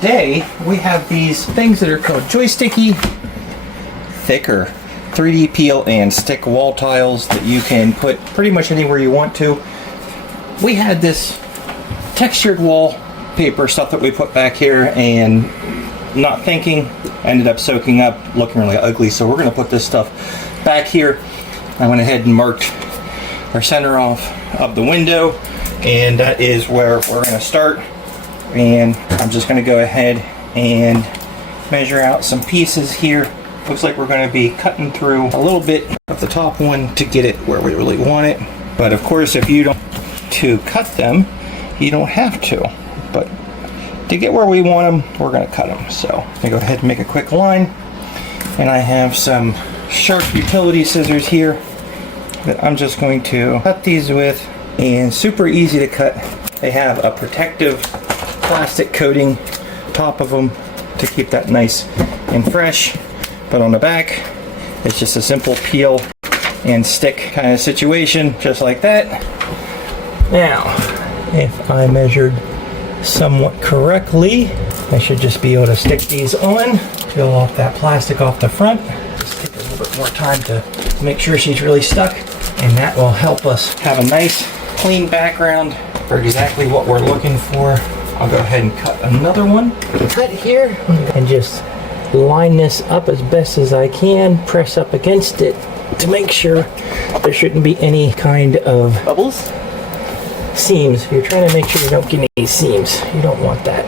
today we have these things that are called Joysticky, thicker 3D peel and stick wall tiles that you can put pretty much anywhere you want to. We had this textured wallpaper stuff that we put back here, and not thinking, ended up soaking up, looking really ugly. So we're going to put this stuff back here. I went ahead and marked our center off of the window, and that is where we're going to start. And I'm just going to go ahead and measure out some pieces here. Looks like we're going to be cutting through a little bit of the top one to get it where we really want it. But of course, if you don't to cut them, you don't have to. But to get where we want them, we're going to cut them. So I'm going to go ahead and make a quick line. And I have some sharp utility scissors here that I'm just going to cut these with. And super easy to cut. They have a protective plastic coating top of them to keep that nice and fresh. But on the back, it's just a simple peel and stick kind of situation, just like that. Now, if I measured somewhat correctly, I should just be able to stick these on, peel off that plastic off the front. Just take a little bit more time to make sure she's really stuck, and that will help us have a nice clean background for exactly what we're looking for. I'll go ahead and cut another one. Cut here and just line this up as best as I can, press up against it to make sure there shouldn't be any kind of bubbles. Seams. You're trying to make sure you don't get any seams. You don't want that.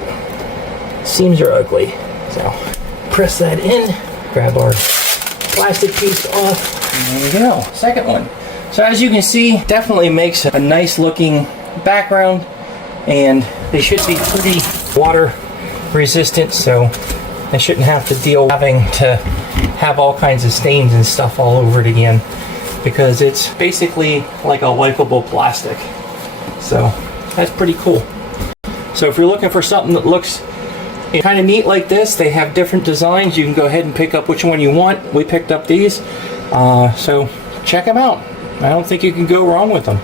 Seams are ugly. So press that in, grab our plastic piece off, and there you go. Second one. So as you can see, definitely makes a nice looking background, and they should be pretty water resistant, so I shouldn't have to deal with having to have all kinds of stains and stuff all over it again, because it's basically like a wipeable plastic. So that's pretty cool. So if you're looking for something that looks kind of neat like this, they have different designs. You can go ahead and pick up which one you want. We picked up these. So check them out. I don't think you can go wrong with them.